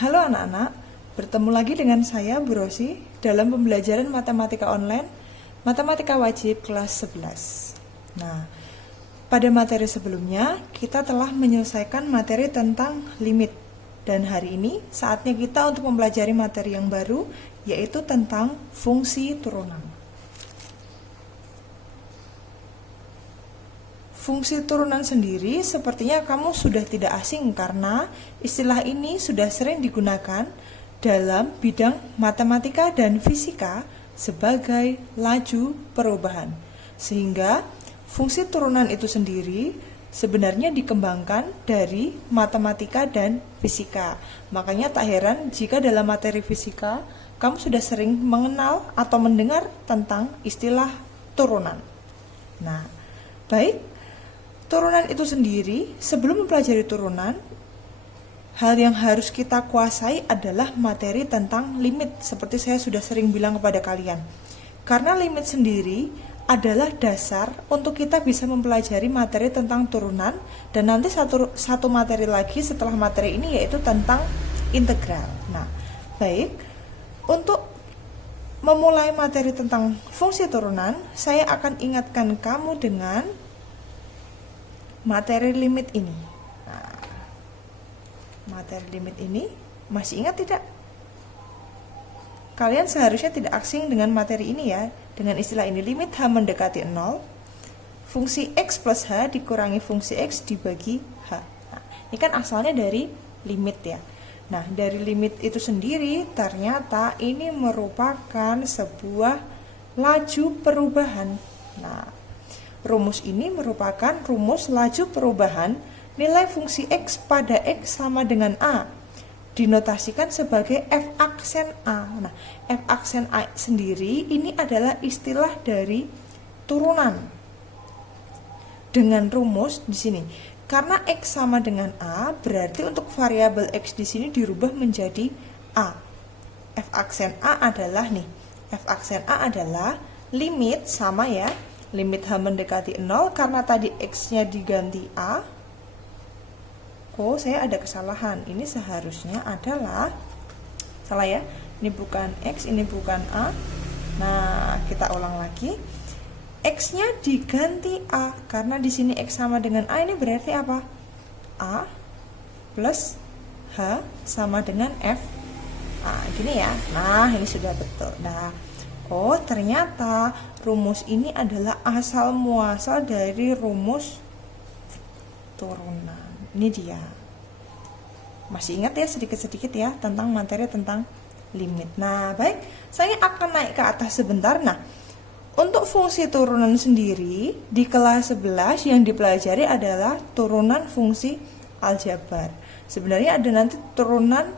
Halo anak-anak, bertemu lagi dengan saya Bu Rosi dalam pembelajaran matematika online, matematika wajib kelas 11. Nah, pada materi sebelumnya kita telah menyelesaikan materi tentang limit. Dan hari ini saatnya kita untuk mempelajari materi yang baru, yaitu tentang fungsi turunan. Fungsi turunan sendiri sepertinya kamu sudah tidak asing karena istilah ini sudah sering digunakan dalam bidang matematika dan fisika sebagai laju perubahan. Sehingga fungsi turunan itu sendiri sebenarnya dikembangkan dari matematika dan fisika. Makanya tak heran jika dalam materi fisika kamu sudah sering mengenal atau mendengar tentang istilah turunan. Nah, baik. Turunan itu sendiri, sebelum mempelajari turunan, hal yang harus kita kuasai adalah materi tentang limit, seperti saya sudah sering bilang kepada kalian. Karena limit sendiri adalah dasar untuk kita bisa mempelajari materi tentang turunan, dan nanti satu materi lagi setelah materi ini yaitu tentang integral. Nah, baik, untuk memulai materi tentang fungsi turunan, saya akan ingatkan kamu dengan materi limit ini. Nah, materi limit ini masih ingat tidak? Kalian seharusnya tidak asing dengan materi ini ya, dengan istilah ini, limit H mendekati 0, fungsi X plus H dikurangi fungsi X dibagi H. Nah, ini kan asalnya dari limit ya. Nah, dari limit itu sendiri ternyata ini merupakan sebuah laju perubahan. Nah, rumus ini merupakan rumus laju perubahan nilai fungsi X pada X sama dengan A. Dinotasikan sebagai F aksen A. Nah, F aksen A sendiri ini adalah istilah dari turunan. Dengan rumus di sini, karena X sama dengan A, berarti untuk variabel X di sini dirubah menjadi A. F aksen A adalah F aksen A adalah limit sama ya, limit H mendekati 0, karena tadi X-nya diganti A. Oh, saya ada kesalahan. Ini seharusnya adalah, salah ya, ini bukan X, ini bukan A. Nah, kita ulang lagi. X-nya diganti A, karena di sini X sama dengan A, ini berarti apa? A plus H sama dengan F. Nah, gini ya. Nah, ini sudah betul. Nah, oh, ternyata rumus ini adalah asal muasal dari rumus turunan. Ini dia. Masih ingat ya sedikit-sedikit ya tentang materi tentang limit. Nah, baik, saya akan naik ke atas sebentar. Nah, untuk fungsi turunan sendiri di kelas 11 yang dipelajari adalah turunan fungsi aljabar. Sebenarnya ada nanti turunan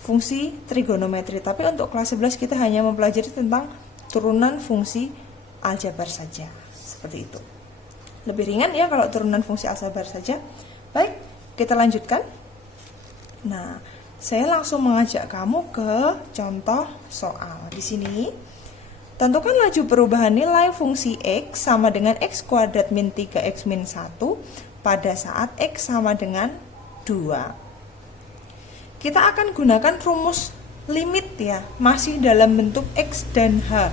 fungsi trigonometri, tapi untuk kelas 11 kita hanya mempelajari tentang turunan fungsi aljabar saja. Seperti itu. Lebih ringan ya kalau turunan fungsi aljabar saja. Baik, kita lanjutkan. Nah, saya langsung mengajak kamu ke contoh soal. Di sini, tentukan laju perubahan nilai fungsi X sama dengan X kuadrat min 3X min 1 pada saat X sama dengan 2. Kita akan gunakan rumus limit ya, masih dalam bentuk X dan H.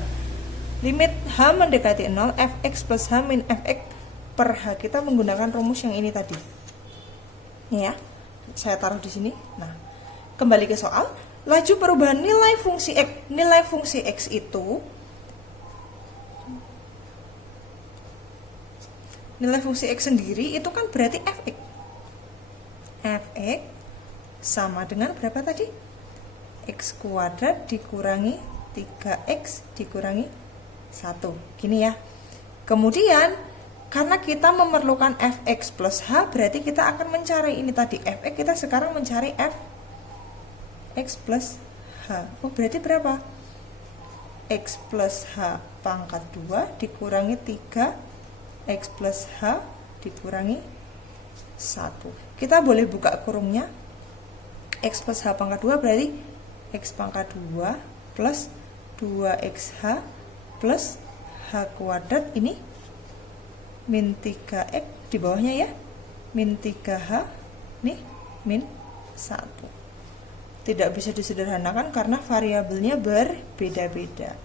Limit H mendekati 0, Fx plus H min Fx per H. Kita menggunakan rumus yang ini tadi. Nih ya, saya taruh di sini. Nah, kembali ke soal. Laju perubahan nilai fungsi X. Nilai fungsi X itu, nilai fungsi X sendiri itu kan berarti Fx. Fx sama dengan berapa tadi? X kuadrat dikurangi 3X dikurangi 1. Gini ya. Kemudian, karena kita memerlukan Fx plus H, berarti kita akan mencari ini tadi. Fx kita sekarang mencari Fx plus H. Oh, berarti berapa? X plus H pangkat 2 dikurangi 3X plus H dikurangi 1. Kita boleh buka kurungnya. X plus H pangkat 2 berarti X pangkat 2 plus 2XH plus H kuadrat ini min 3X di bawahnya ya, min 3H nih min 1. tidak bisa disederhanakan karena variabelnya berbeda-beda.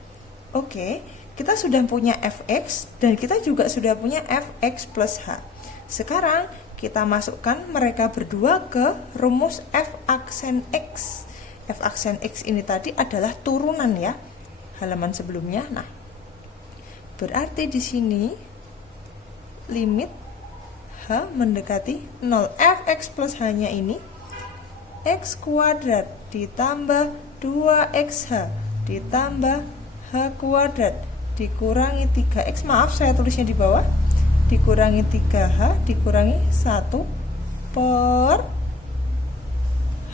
Oke, kita sudah punya fx dan kita juga sudah punya fx plus h. Sekarang kita masukkan mereka berdua ke rumus f aksen x. F aksen x ini tadi adalah turunan ya, halaman sebelumnya. Nah, berarti di sini limit h mendekati 0. Fx plus h-nya ini x kuadrat ditambah 2xh ditambah h kuadrat dikurangi 3x, maaf saya tulisnya di bawah, dikurangi 3h dikurangi 1 per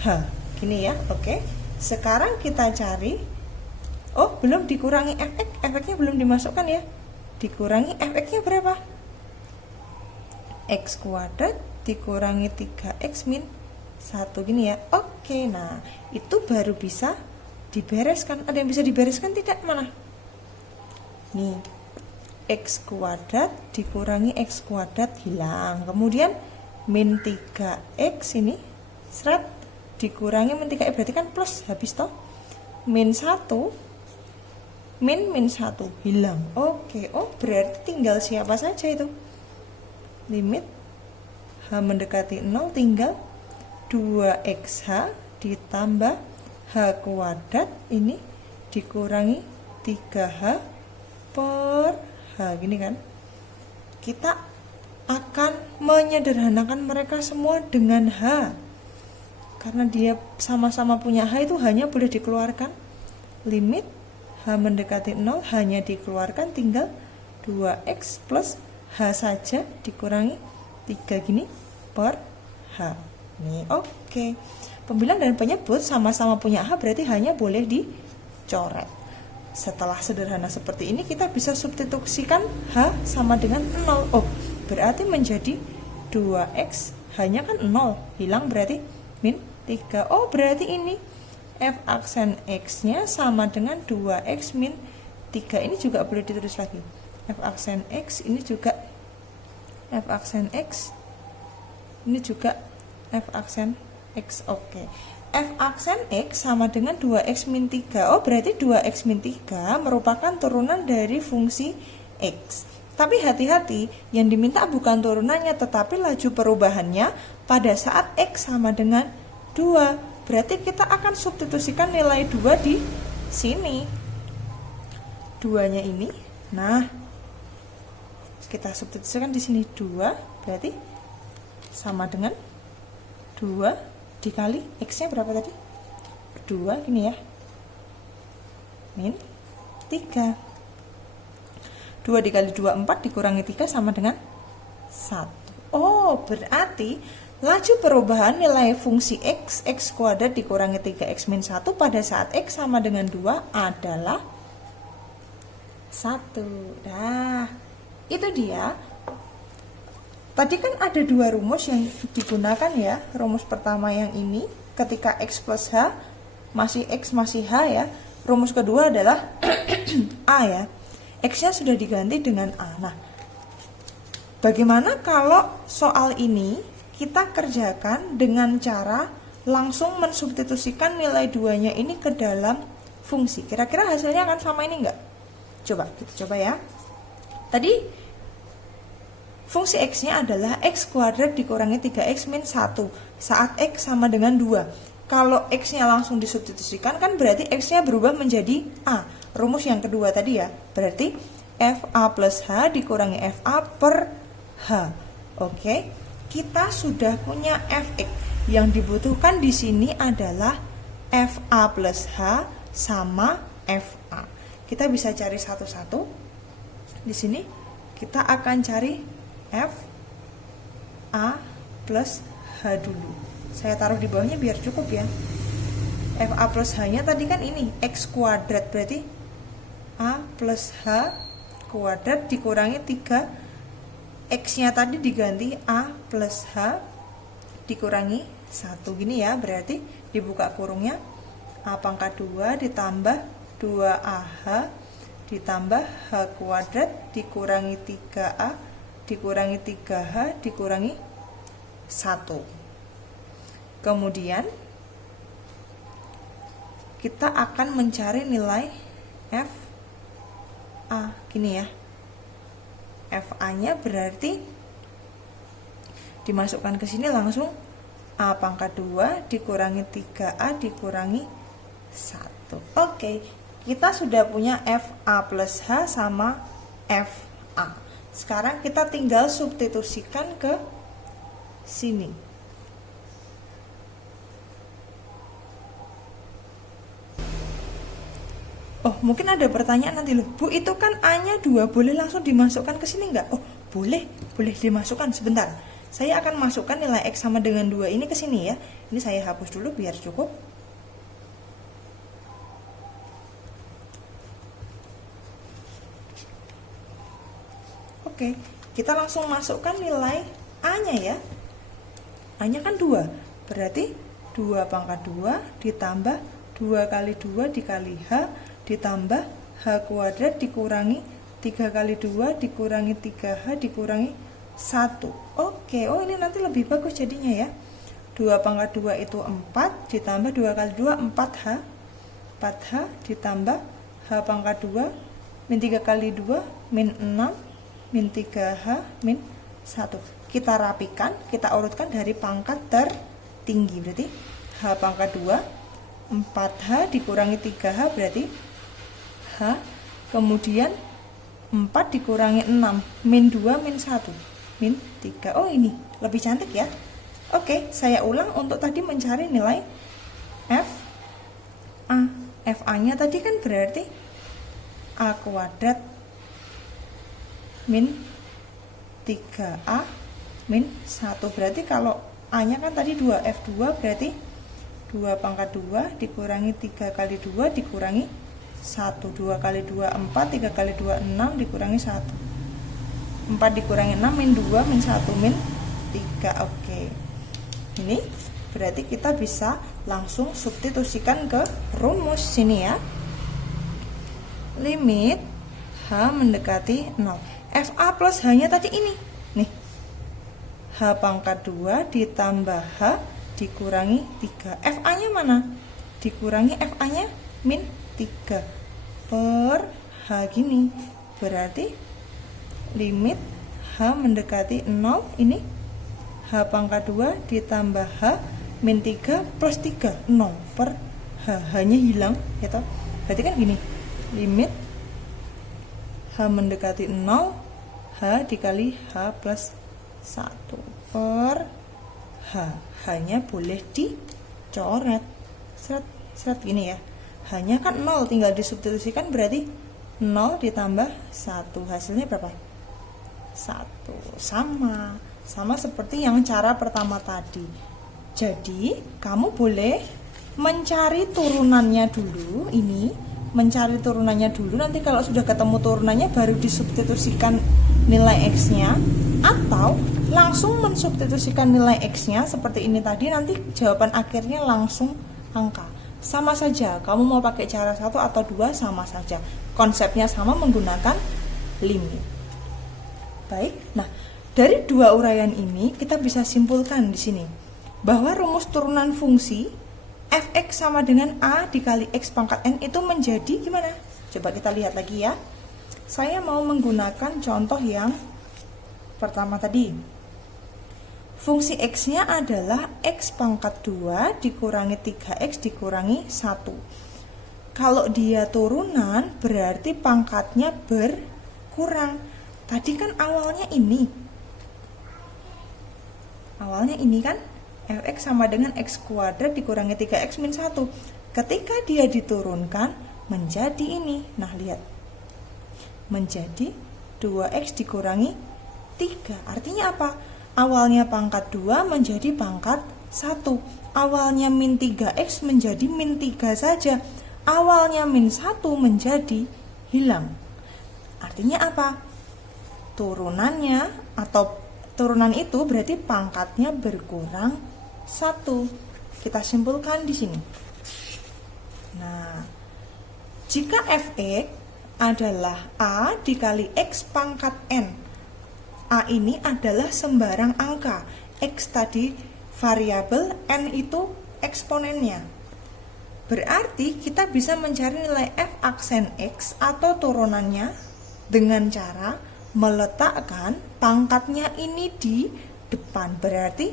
h. Gini ya, oke. Sekarang kita cari, oh belum dikurangi fx, fx-nya belum dimasukkan ya. Dikurangi fx-nya berapa? X kuadrat dikurangi 3x min 1 gini ya. Oke, nah itu baru bisa dibereskan. Ada yang bisa dibereskan tidak? Mana? Nih, x kuadrat dikurangi x kuadrat hilang. Kemudian min 3x ini seret dikurangi min 3x berarti kan plus, habis toh. Min 1 min 1 hilang. Oke, oh berarti tinggal siapa saja itu? Limit h mendekati 0 tinggal 2xh ditambah h kuadrat ini dikurangi 3h per h, gini kan. Kita akan menyederhanakan mereka semua dengan h. Karena dia sama-sama punya h, itu hanya boleh dikeluarkan. Limit h mendekati 0 hanya dikeluarkan, tinggal 2x plus h saja dikurangi 3 gini per h. Nih, oke. Pembilang dan penyebut sama-sama punya h, berarti hanya boleh dicoret. Setelah sederhana seperti ini, kita bisa substitusikan h sama dengan 0. Oh, berarti menjadi 2x, hanya kan 0, hilang berarti min 3. Oh, berarti ini f aksen x-nya sama dengan 2x min 3. Ini juga boleh ditulis lagi. F aksen x ini juga f aksen x, ini juga f aksen x. Oke. F aksen x sama dengan 2x min 3. Oh, berarti 2x min 3 merupakan turunan dari fungsi x. Tapi hati-hati, yang diminta bukan turunannya tetapi laju perubahannya pada saat x sama dengan 2. Berarti kita akan substitusikan nilai 2 di sini. 2-nya ini. Nah, kita substitusikan di sini 2, berarti sama dengan 2 dikali x-nya berapa tadi? 2 gini ya. Min 3. 2 dikali 2 4 dikurangi 3 sama dengan 1. Oh, berarti laju perubahan nilai fungsi x kuadrat dikurangi 3x min 1 pada saat x sama dengan 2 adalah 1. Nah, itu dia. Tadi kan ada dua rumus yang digunakan ya. Rumus pertama yang ini, ketika x plus h masih x masih h ya. Rumus kedua adalah a ya. X-nya sudah diganti dengan a. Nah, bagaimana kalau soal ini kita kerjakan dengan cara langsung mensubstitusikan nilai 2-nya ini ke dalam fungsi? Kira-kira hasilnya akan sama ini enggak? Coba, kita coba ya. Tadi fungsi x-nya adalah x kuadrat dikurangi 3x min 1 saat x sama dengan 2. Kalau x-nya langsung disubstitusikan kan berarti x-nya berubah menjadi a. Rumus yang kedua tadi ya. Berarti fa plus h dikurangi fa per h. Oke. Kita sudah punya fx. Yang dibutuhkan di sini adalah fa plus h sama fa. Kita bisa cari satu-satu. Di sini kita akan cari fa plus h dulu. Saya taruh di bawahnya biar cukup ya. Fa plus h-nya tadi kan ini x kuadrat, berarti a plus h kuadrat dikurangi 3. X-nya tadi diganti a plus h dikurangi 1 gini ya. Berarti dibuka kurungnya a pangkat 2 ditambah 2ah ditambah h kuadrat dikurangi 3a dikurangi 3h dikurangi 1. Kemudian kita akan mencari nilai f a. Gini ya, f a nya berarti dimasukkan ke sini langsung a pangkat 2 dikurangi 3a dikurangi 1. Oke, kita sudah punya f a plus h sama f a. Sekarang kita tinggal substitusikan ke sini. Oh, mungkin ada pertanyaan nanti loh, Bu, itu kan A-nya 2, boleh langsung dimasukkan ke sini nggak? Oh, boleh dimasukkan. Sebentar, saya akan masukkan nilai X sama dengan 2 ini ke sini ya. Ini saya hapus dulu biar cukup. Oke, kita langsung masukkan nilai A-nya ya. A-nya kan 2, berarti 2 pangkat 2 ditambah 2 kali 2 dikali H ditambah H kuadrat dikurangi 3 kali 2 dikurangi 3H dikurangi 1. Oke, oh ini nanti lebih bagus jadinya ya. 2 pangkat 2 itu 4 ditambah 2 kali 2 4H 4H ditambah H pangkat 2 min 3 kali 2 min 6 min 3H min 1. Kita rapikan, kita urutkan dari pangkat tertinggi, berarti H pangkat 2 4H dikurangi 3H berarti H, kemudian 4 dikurangi 6 min 2 min 1 min 3. Oh ini lebih cantik ya. Oke, saya ulang untuk tadi mencari nilai F A. F A nya tadi kan berarti A kuadrat min 3A min 1. Berarti kalau A nya kan tadi 2, F2 berarti 2 pangkat 2 dikurangi 3 kali 2 dikurangi 1. 2 kali 2 4, 3 kali 2 6 dikurangi 1. 4 dikurangi 6 min 2 min 1 min 3. Oke, ini berarti kita bisa langsung substitusikan ke rumus sini ya. Limit H mendekati 0. FA plus H nya tadi ini nih, H pangkat 2 ditambah H dikurangi 3. FA nya mana? Dikurangi FA nya min 3 per H gini. Berarti limit H mendekati 0 ini H pangkat 2 ditambah H min 3 plus 3 0 per H. H nya hilang gitu. Berarti kan gini, limit H mendekati 0 H dikali H plus 1 per H. H-nya boleh dicoret seret gini ya. H-nya kan 0, tinggal disubstitusikan berarti 0 ditambah 1. Hasilnya berapa? 1. Sama seperti yang cara pertama tadi. Jadi kamu boleh mencari turunannya dulu. Ini mencari turunannya dulu, nanti kalau sudah ketemu turunannya baru disubstitusikan nilai X-nya, atau langsung mensubstitusikan nilai X-nya seperti ini tadi, nanti jawaban akhirnya langsung angka. Sama saja, kamu mau pakai cara 1 atau 2 sama saja. Konsepnya sama, menggunakan limit. Baik, nah dari dua uraian ini kita bisa simpulkan di sini bahwa rumus turunan fungsi fx sama dengan a dikali x pangkat n itu menjadi gimana? Coba kita lihat lagi ya. Saya mau menggunakan contoh yang pertama tadi. Fungsi x-nya adalah x pangkat 2 dikurangi 3x dikurangi 1. Kalau dia turunan berarti pangkatnya berkurang. Tadi kan awalnya ini. Awalnya ini kan fx sama dengan x kuadrat dikurangi 3x min 1. Ketika dia diturunkan menjadi ini. Nah, lihat. Menjadi 2x dikurangi 3. Artinya apa? Awalnya pangkat 2 menjadi pangkat 1. Awalnya min 3x menjadi min 3 saja. Awalnya min 1 menjadi hilang. Artinya apa? Turunannya atau turunan itu berarti pangkatnya berkurang 1. Kita simpulkan di sini. Nah, jika fx adalah a dikali x pangkat n, a ini adalah sembarang angka, x tadi variabel, n itu eksponennya. berarti kita bisa mencari nilai f aksen X atau turunannya dengan cara meletakkan pangkatnya ini di depan. Berarti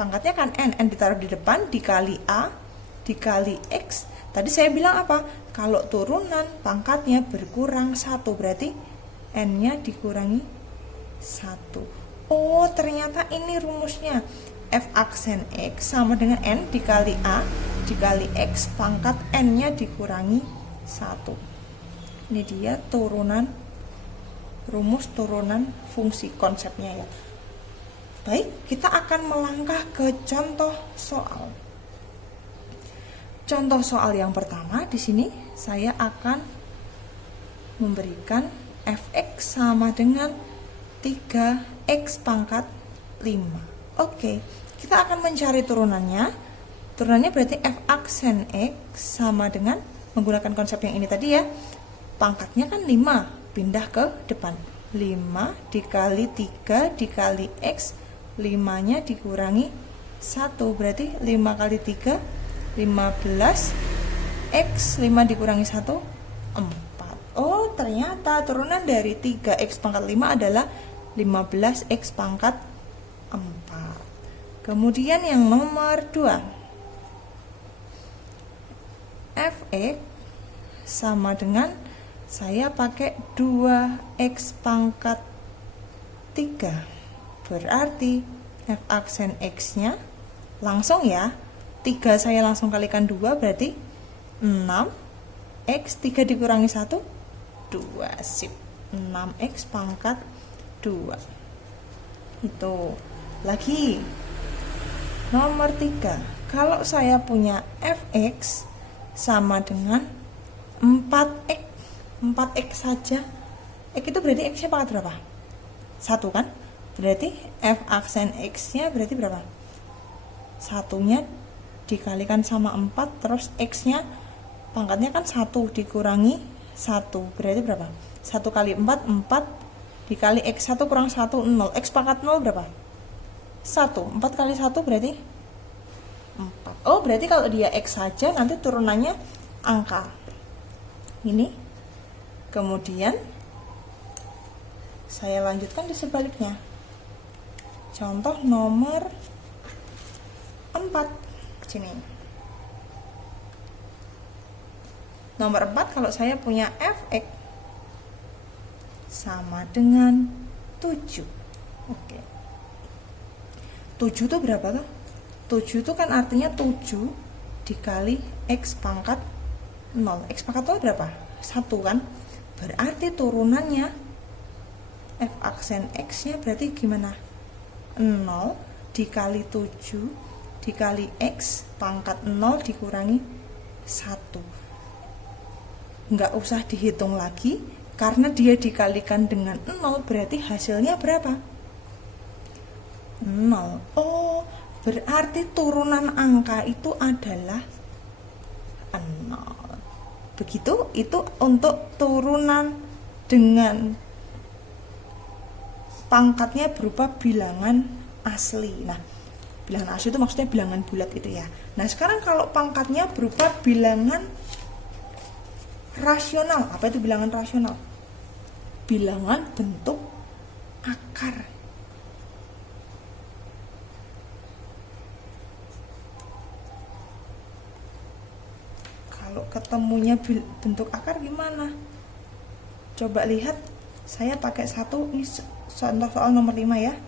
pangkatnya kan n ditaruh di depan, dikali A, dikali X. Tadi saya bilang apa? Kalau turunan pangkatnya berkurang 1, berarti n-nya dikurangi 1. Oh, ternyata ini rumusnya. F aksen X sama dengan n dikali A dikali X pangkat n-nya dikurangi 1. Ini dia rumus turunan fungsi konsepnya ya. Baik, kita akan melangkah ke contoh soal. Contoh soal yang pertama, di sini saya akan memberikan fx sama dengan 3x pangkat 5. Oke, kita akan mencari turunannya. Turunannya berarti f aksen x sama dengan, menggunakan konsep yang ini tadi ya, pangkatnya kan 5, pindah ke depan. 5 dikali 3 dikali x, 5-nya dikurangi 1, berarti 5 kali 3 15, X 5 dikurangi 1 4. Oh, ternyata turunan dari 3X pangkat 5 adalah 15X pangkat 4. Kemudian yang nomor 2, Fx sama dengan, saya pakai 2X pangkat 3, berarti F aksen X nya langsung ya, 3 saya langsung kalikan 2, berarti 6 X 3 dikurangi 1 2, sip, 6X pangkat 2. Itu lagi nomor 3, kalau saya punya Fx sama dengan 4x, 4x saja, x itu berarti x nya pangkat berapa? 1 kan, berarti F aksen X nya berarti berapa? 1-nya dikalikan sama 4, terus X-nya pangkatnya kan 1 dikurangi 1, berarti berapa? 1 kali 4, 4 dikali X1 kurang 1, 0. X pangkat 0 berapa? 1. 4 kali 1 berarti 4. Oh, berarti kalau dia X saja nanti turunannya angka ini. Kemudian saya lanjutkan di sebaliknya. Contoh nomor 4. Sini. Nomor 4, kalau saya punya Fx sama dengan 7. Oke. 7 itu berapa tuh? 7 itu kan artinya 7 dikali X pangkat 0. X pangkat 0 berapa? 1 kan? Berarti turunannya F aksen X nya berarti gimana? 0 dikali 7 dikali X pangkat 0 dikurangi 1. Nggak usah dihitung lagi, karena dia dikalikan dengan 0, berarti hasilnya berapa? 0. Oh, berarti turunan angka itu adalah 0. Begitu, itu untuk turunan dengan pangkatnya berupa bilangan asli. Nah, bilangan asli itu maksudnya bilangan bulat itu ya. Nah, sekarang kalau pangkatnya berupa bilangan rasional. Apa itu bilangan rasional? Bilangan bentuk akar. Kalau ketemunya bentuk akar gimana? Coba lihat, saya pakai satu, ini contoh soal nomor 5 ya.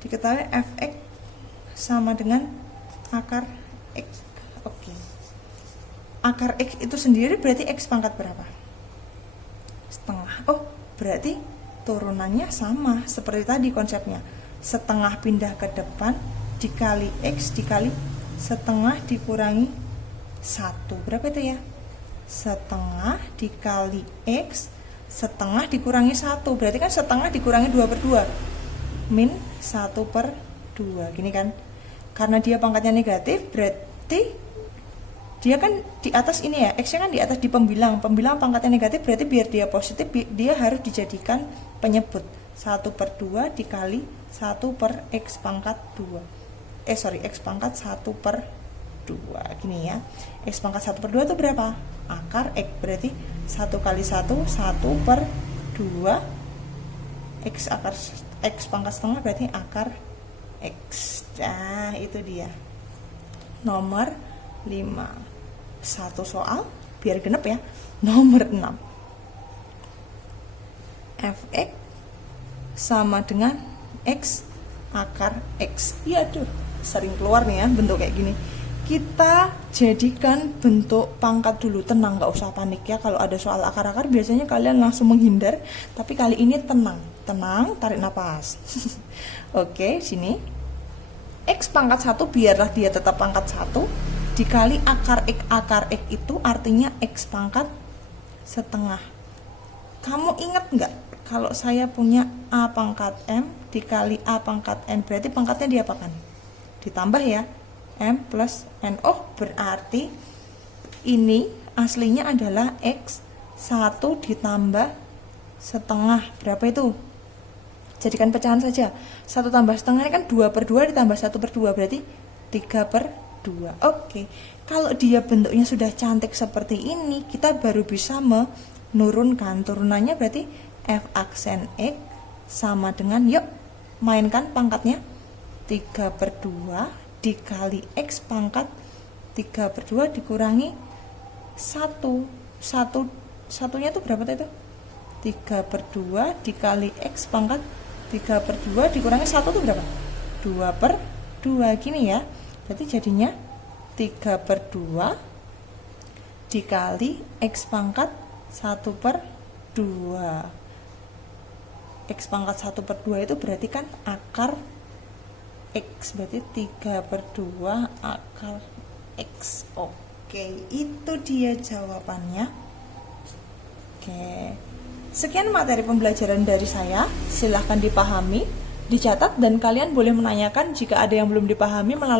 Diketahui Fx sama dengan akar X. Oke. Akar X itu sendiri berarti X pangkat berapa? Setengah. Oh, berarti turunannya sama seperti tadi konsepnya. Setengah pindah ke depan dikali X dikali setengah dikurangi 1. Berapa itu ya? Setengah dikali X setengah dikurangi 1. Berarti kan setengah dikurangi 2/2. Min 1/2. Gini kan? Karena dia pangkatnya negatif, berarti dia kan di atas ini ya, X-nya kan di atas di pembilang. Pembilang pangkatnya negatif, berarti biar dia positif, dia harus dijadikan penyebut. 1/2 dikali 1/X pangkat 2. X pangkat 1/2. 2. Gini ya. X pangkat 1 per 2 itu berapa? Akar X. Berarti 1 kali 1, 1 per 2. X pangkat setengah berarti akar X. Nah, itu dia. Nomor 5. Satu soal, biar genep ya. Nomor 6. Fx sama dengan X akar X. Iya tuh, sering keluar nih ya bentuk kayak gini. Kita jadikan bentuk pangkat dulu, tenang, nggak usah panik ya. Kalau ada soal akar-akar biasanya kalian langsung menghindar, tapi kali ini tenang, tarik nafas. Oke, sini X pangkat 1 biarlah dia tetap pangkat 1 dikali akar X itu artinya X pangkat setengah. Kamu ingat nggak kalau saya punya A pangkat M dikali A pangkat N, berarti pangkatnya diapakan? Ditambah ya, M plus N. Oh, berarti ini aslinya adalah X1 ditambah setengah. Berapa itu? Jadikan pecahan saja. 1 tambah setengah ini kan 2 per 2 ditambah 1 per 2, berarti 3 per 2. Oke, kalau dia bentuknya sudah cantik seperti ini, kita baru bisa menurunkan. Turunannya berarti F aksen X sama dengan, yuk mainkan pangkatnya, 3 per 2 dikali X pangkat 3 per 2 dikurangi 1. Satunya itu berapa itu? 3 per 2 dikali X pangkat 3 per 2 dikurangi 1 itu berapa? 2 per 2. Gini ya. Berarti jadinya 3 per 2 dikali X pangkat 1 per 2. X pangkat 1 per 2 itu berarti kan akar X, berarti 3 per 2 akar X. Oke, itu dia jawabannya. Oke, sekian materi pembelajaran dari saya. Silahkan dipahami, dicatat, dan kalian boleh menanyakan jika ada yang belum dipahami melalui